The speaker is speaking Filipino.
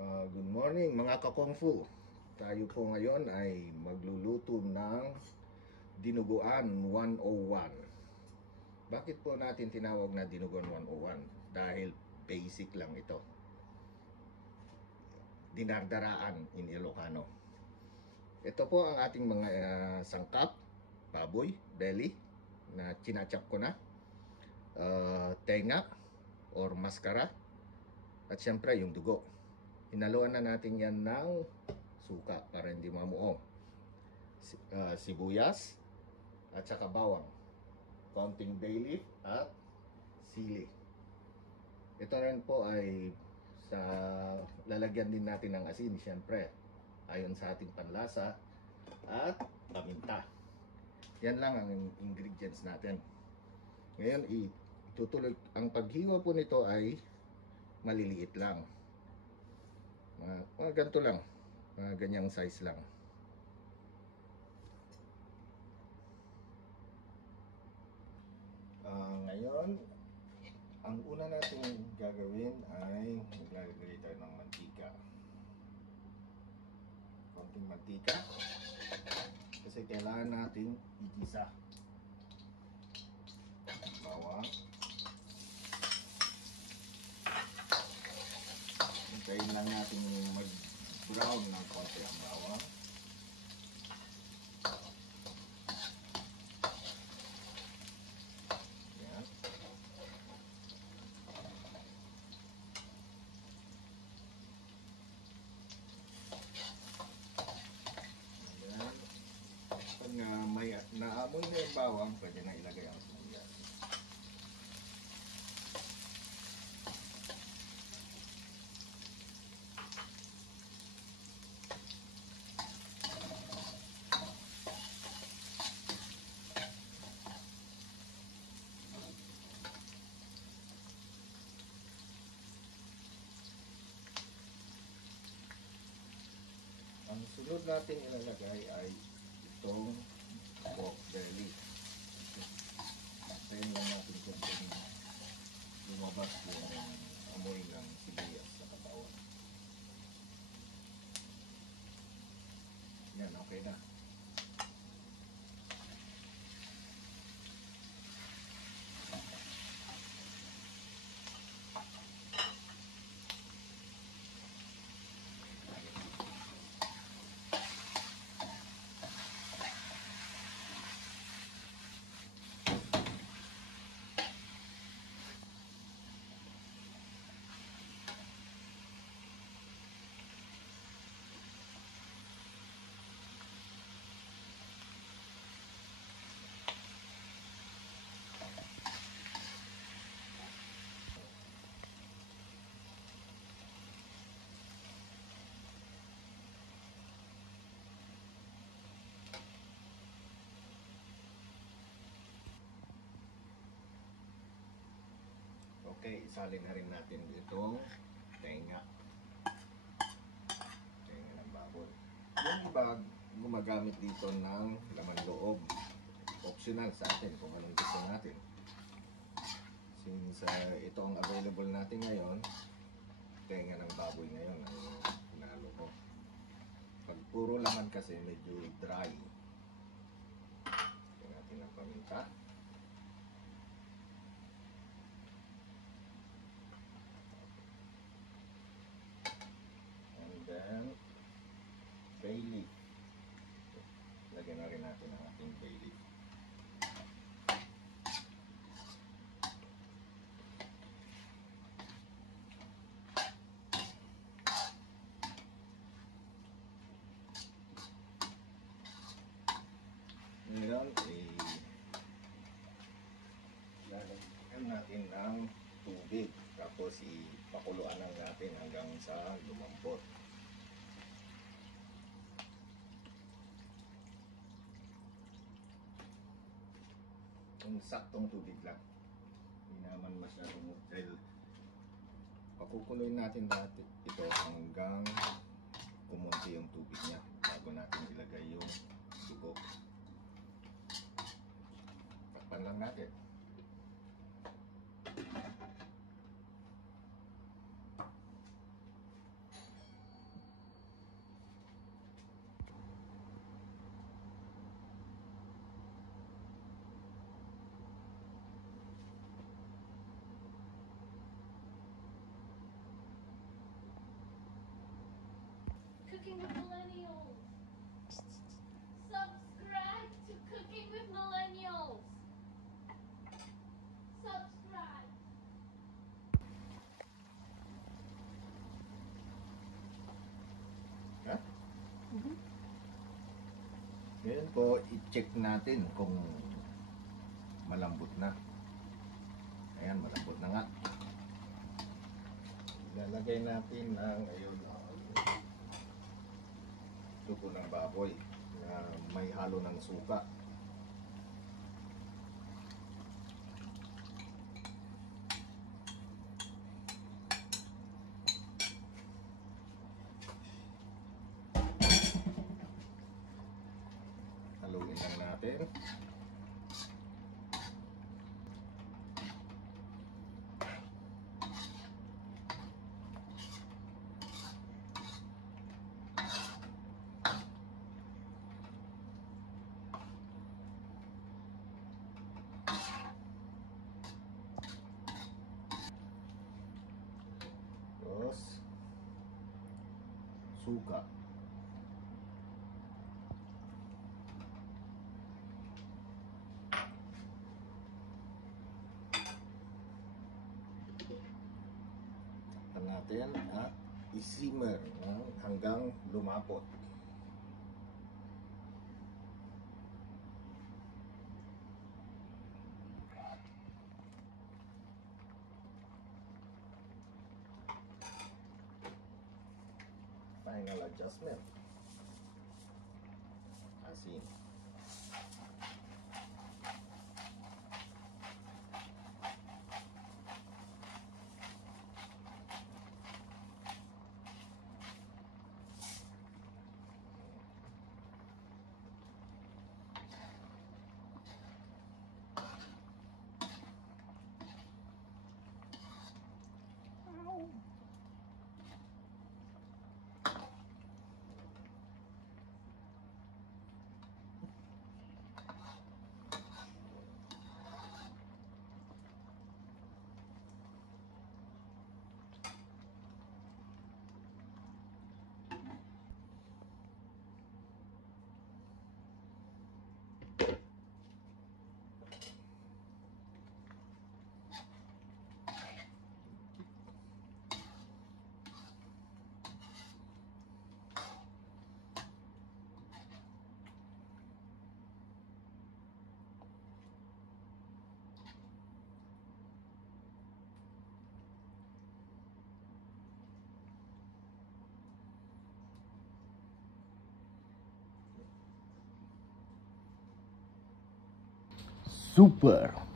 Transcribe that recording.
Good morning mga ka-kung-fu. Tayo po ngayon ay magluluto ng dinuguan 101. Bakit po natin tinawag na dinuguan 101? Dahil basic lang ito. Dinardaraan in Ilocano. Ito po ang ating mga sangkap, baboy, belly na chinachap ko na, tenga or maskara, at syempre yung dugo. Hinaluan na natin yan ng suka para hindi mamuo. Sibuyas at saka bawang. Konting bay leaf at sili. Ito rin po ay sa lalagyan din natin ng asin, syempre. Ayon sa ating panlasa at paminta. Yan lang ang ingredients natin. Ngayon, itutuloy. Ang paghiwa po nito ay maliliit lang. Mga ganito lang, mga ganyang size lang. Ngayon, ang una natin gagawin ay maglalagay tayo ng mantika. Konting mantika kasi kailangan natin igisa. Bawang. Hintayin lang natin mag-brown ng konti ang bawang. Yan. Ayan. Pag may naamoy na yung bawang, pwede na ilagay ang sibuyas. Ang sunod natin ilalagay ay itong pork belly. Tayo lang natin kung lumabas yung amoy ng sibuyas sa katawan. Yan, okay na. Okay, isalin na rin natin itong tenga. Tenga ng baboy. Yung iba gumagamit dito ng laman loob. Optional sa atin kung anong gusto natin. Since ito ang available natin ngayon, tenga ng baboy ngayon ang pinalo ko. Pag puro laman kasi medyo dry. Tingnan natin ang paminta. And then bay leaf. Lagyan na rin natin ang ating bay leaf. Ngayon, lalagyan natin ng tubig. Tapos ipakuluan lang natin hanggang sa lumambot. Yung saktong tubig lang. Hindi naman masyadong dahil pakukuloyin natin dati ito hanggang kumunti yung tubig niya bago natin ilagay yung dugo. Takpan lang natin. Cooking with Millennials. Subscribe to Cooking with Millennials. Subscribe. Ha? Ngayon po, i-check natin kung malambot na. Ayan, malambot na nga. Ilalagay natin ang dugo ng baboy na may halo ng suka. Haluin lang natin. Tapos suka. Takpan natin at i-simmer hanggang lumapot. Final adjustment. Asin. Super.